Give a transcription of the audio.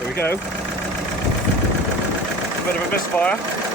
There we go. A bit of a misfire.